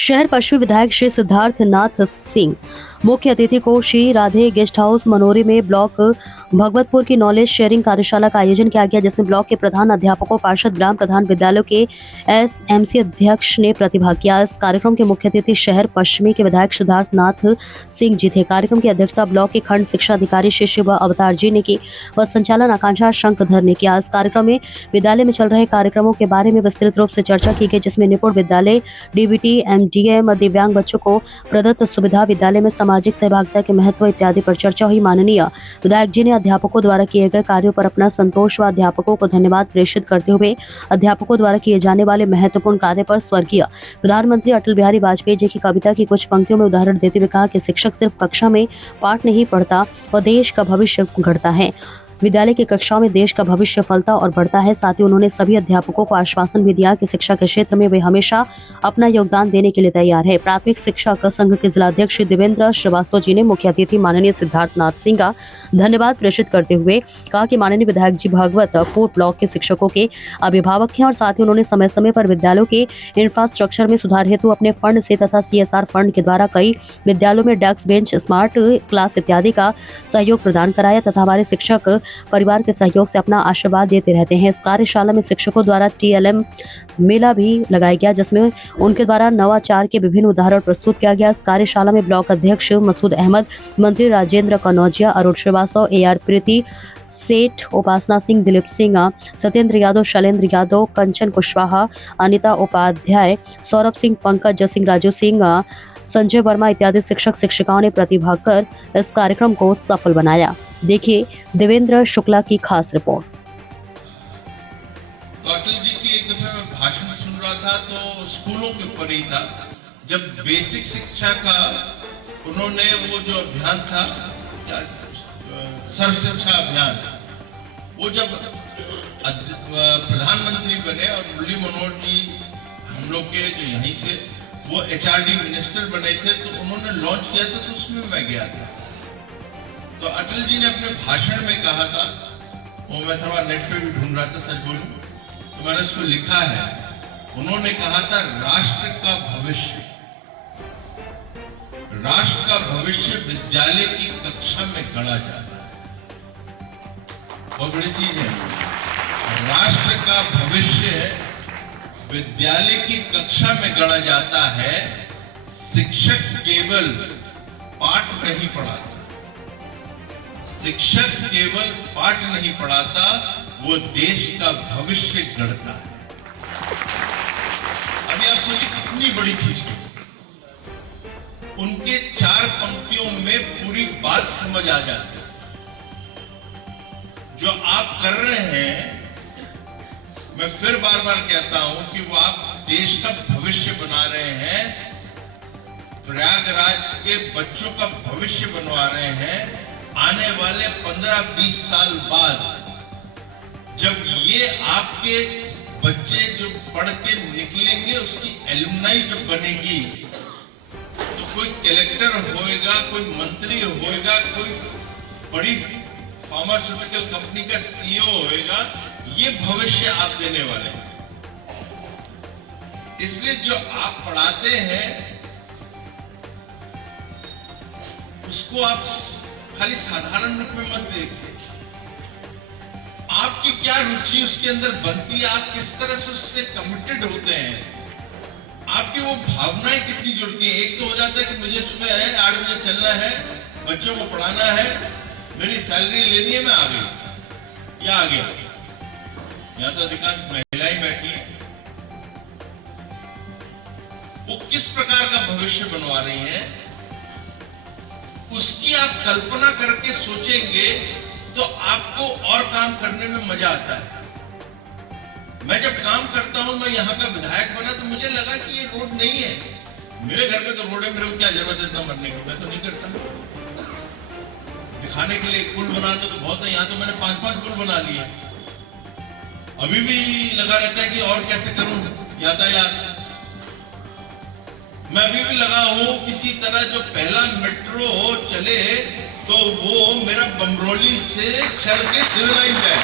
शहर पश्चिमी विधायक श्री सिद्धार्थ नाथ सिंह मुख्य अतिथि को श्री राधे गेस्ट हाउस मनोरी में ब्लॉक भगवतपुर की नॉलेज शेयरिंग कार्यशाला का आयोजन किया गया, जिसमें ब्लॉक के प्रधान अध्यापकों, पार्षद, ग्राम प्रधान, विद्यालयों के एसएमसी अध्यक्ष ने प्रतिभाग किया। इस कार्यक्रम के मुख्य अतिथि शहर पश्चिमी के विधायक सिद्धार्थ नाथ सिंह जी थे। कार्यक्रम की अध्यक्षता ब्लॉक के खंड शिक्षा अधिकारी श्री शिव अवतार जी ने की व संचालन आकांक्षा शंखधर ने किया। इस कार्यक्रम में विद्यालय में चल रहे कार्यक्रमों के बारे में विस्तृत रूप से चर्चा की गई, जिसमें निपुण विद्यालय, डीबीटी, एमडीएम, दिव्यांग बच्चों को प्रदत्त सुविधा, विद्यालय में सामाजिक सहभागिता के महत्व इत्यादि पर चर्चा हुई। माननीय विधायक जी ने अध्यापकों द्वारा किए गए कार्यों पर अपना संतोष व अध्यापकों को धन्यवाद प्रेषित करते हुए अध्यापकों द्वारा किए जाने वाले महत्वपूर्ण कार्य पर स्वर्गीय प्रधानमंत्री अटल बिहारी वाजपेयी जी की कविता की कुछ पंक्तियों में उदाहरण देते हुए कहा कि शिक्षक सिर्फ कक्षा में पाठ नहीं पढ़ता, वह देश का भविष्य गढ़ता है। विद्यालय की कक्षाओं में देश का भविष्य फलता और बढ़ता है। साथ ही उन्होंने सभी अध्यापकों को आश्वासन भी दिया कि शिक्षा के क्षेत्र में वे हमेशा अपना योगदान देने के लिए तैयार है। प्राथमिक शिक्षक संघ के जिलाध्यक्ष श्री देवेंद्र श्रीवास्तव जी ने मुख्य अतिथि माननीय सिद्धार्थ नाथ सिंह का धन्यवाद प्रेषित करते हुए कहा कि माननीय विधायक जी भगवतपुर ब्लॉक के शिक्षकों के अभिभावक हैं और साथ ही उन्होंने समय समय पर विद्यालयों के इंफ्रास्ट्रक्चर में सुधार हेतु अपने फंड से तथा CSR फंड के द्वारा कई विद्यालयों में डेस्क बेंच, स्मार्ट क्लास इत्यादि का सहयोग प्रदान कराया तथा हमारे शिक्षक परिवार के सहयोग से अपना आशीर्वाद देते रहते हैं। इस कार्यशाला में शिक्षकों द्वारा TLM मेला भी लगाया गया, जिसमें उनके द्वारा नवाचार के विभिन्न उदाहरण प्रस्तुत किया गया। इस कार्यशाला में ब्लॉक अध्यक्ष मसूद अहमद, मंत्री राजेंद्र कनौजिया, अरुण श्रीवास्तव, AR प्रीति सेठ, उपासना सिंह, दिलीप सिंह, सत्येंद्र यादव, शैलेंद्र यादव, कंचन कुशवाहा, अनिता उपाध्याय, सौरभ सिंह, पंकज सिंह, राजू सिंह, संजय वर्मा इत्यादि शिक्षक शिक्षिकाओं ने प्रतिभाग कर इस कार्यक्रम को सफल बनाया। देखिए देवेंद्र शुक्ला की खास रिपोर्ट। तो अटल जी की एक दफे मैं भाषण सुन रहा था तो स्कूलों के ऊपर ही था, जब बेसिक शिक्षा का उन्होंने वो जो अभियान था सर्व शिक्षा अभियान, वो जब प्रधानमंत्री बने और मुरली मनोहर जी हम लोग के जो यहीं से वो HRD मिनिस्टर बने थे, तो उन्होंने लॉन्च किया था, तो उसमें मैं गया था। तो अटल जी ने अपने भाषण में कहा था, वो मैं थोड़ा नेट पे भी ढूंढ रहा था, सच बोलूं तो मैंने उसको लिखा है। उन्होंने कहा था राष्ट्र का भविष्य, राष्ट्र का भविष्य विद्यालय की कक्षा में गढ़ा जाता है। बहुत बड़ी चीज है। राष्ट्र का भविष्य विद्यालय की कक्षा में गढ़ा जाता है। शिक्षक केवल पाठ नहीं पढ़ाता, शिक्षक केवल पाठ नहीं पढ़ाता, वो देश का भविष्य गढ़ता है। अभी आप सोचिए कितनी बड़ी चीज है। उनके 4 पंक्तियों में पूरी बात समझ आ जाती है। जो आप कर रहे हैं, मैं फिर बार बार कहता हूं कि वो आप देश का भविष्य बना रहे हैं, प्रयागराज के बच्चों का भविष्य बनवा रहे हैं। आने वाले 15-20 साल बाद जब ये आपके बच्चे जो पढ़ के निकलेंगे, उसकी एलुमनाई जब बनेगी, तो कोई कलेक्टर होएगा, कोई मंत्री होएगा, कोई बड़ी फार्मास्यूटिकल कंपनी का CEO होएगा, ये भविष्य आप देने वाले हैं। इसलिए जो आप पढ़ाते हैं उसको आप खाली साधारण रूप में मत देखिए। आपकी क्या रुचि उसके अंदर बनती है, आप किस तरह से उससे कमिटेड होते हैं, आपकी वो भावनाएं कितनी जुड़ती हैं। एक तो हो जाता है कि मुझे सुबह 8 बजे चलना है, बच्चों को पढ़ाना है, मेरी सैलरी लेनी है, मैं आ गई या आ गया। यहाँ तो अधिकांश महिलाएं बैठी हैं। वो किस प्रकार का भविष्य बनवा रही हैं, उसकी आप कल्पना करके सोचेंगे तो आपको और काम करने में मजा आता है। मैं जब काम करता हूं, मैं यहाँ का विधायक बना तो मुझे लगा कि ये रोड नहीं है, मेरे घर में तो रोड है, मेरे को क्या जरूरत है इतना मरने की, मैं तो नहीं करता। दिखाने के लिए पुल बनाता तो बहुत है, यहाँ तो मैंने 5-5 पुल बना लिए। अभी भी लगा रहता है कि और कैसे करूं यातायात। मैं अभी भी लगा हूं किसी तरह जो पहला मेट्रो चले तो वो मेरा बमरोली से चल के सिविल लाइन जाए।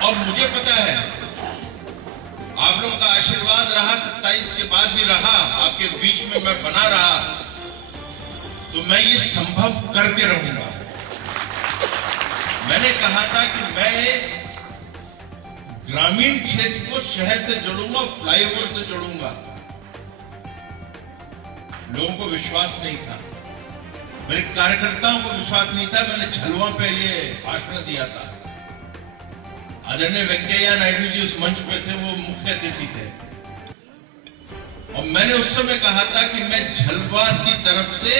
और मुझे पता है आप लोगों का आशीर्वाद रहा, 27 के बाद भी रहा, आपके बीच में मैं बना रहा, तो मैं ये संभव करके रहूंगा। मैंने कहा था कि मैं ग्रामीण क्षेत्र को शहर से जोड़ूंगा, फ्लाईओवर से जोड़ूंगा। लोगों को विश्वास नहीं था, मेरे कार्यकर्ताओं को विश्वास नहीं था। मैंने झलवा पे ये भाषण दिया था। आदरणीय वेंकैया नायडू जी उस मंच पे थे, वो मुख्य अतिथि थे, और मैंने उस समय कहा था कि मैं झलवा की तरफ से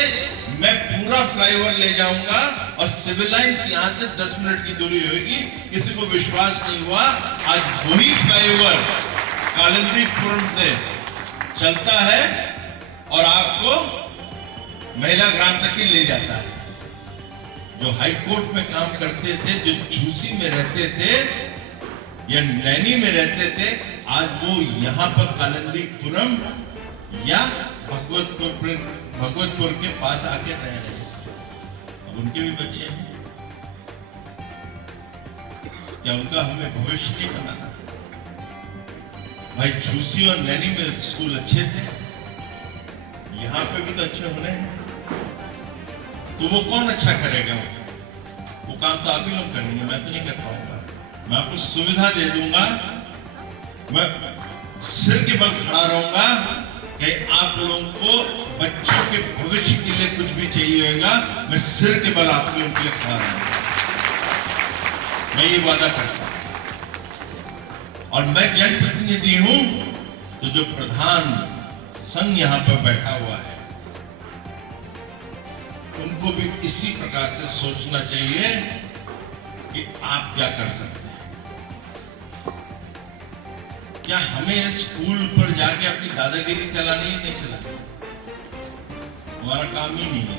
मैं पूरा फ्लाईओवर ले जाऊंगा और सिविल लाइन्स यहां से 10 मिनट की दूरी होगी। किसी को विश्वास नहीं हुआ। आज वही फ्लाईओवर कालिंदीपुरम से चलता है और आपको महिला ग्राम तक ही ले जाता है। जो हाई कोर्ट में काम करते थे, जो झूसी में रहते थे या नैनी में रहते थे, आज वो यहां पर कालिंदीपुरम या भगवतपुर के पास आके रह रहे हैं। अब उनके भी बच्चे हैं, क्या उनका हमें भविष्य नहीं बनाना? भाई झूसी और नैनी में स्कूल अच्छे थे, यहां पे भी तो अच्छे होने हैं। तो वो कौन अच्छा करेगा? वो काम तो आप ही लोग करेंगे, मैं तो नहीं कर पाऊंगा। मैं आपको सुविधा दे दूंगा, मैं सिर के बल खड़ा रहूंगा कि आप लोगों को बच्चों के भविष्य के लिए कुछ भी चाहिए होगा, मैं सिर के बल आप लोगों के लिए खड़ा रहूंगा। मैं ये वादा करता हूं। और मैं जनप्रतिनिधि हूं, तो जो प्रधान संघ यहां पर बैठा हुआ है, उनको भी इसी प्रकार से सोचना चाहिए कि आप क्या कर सकते हैं। क्या हमें स्कूल पर जाके अपनी दादागिरी चलानी है? नहीं चलानी, हमारा काम ही नहीं है।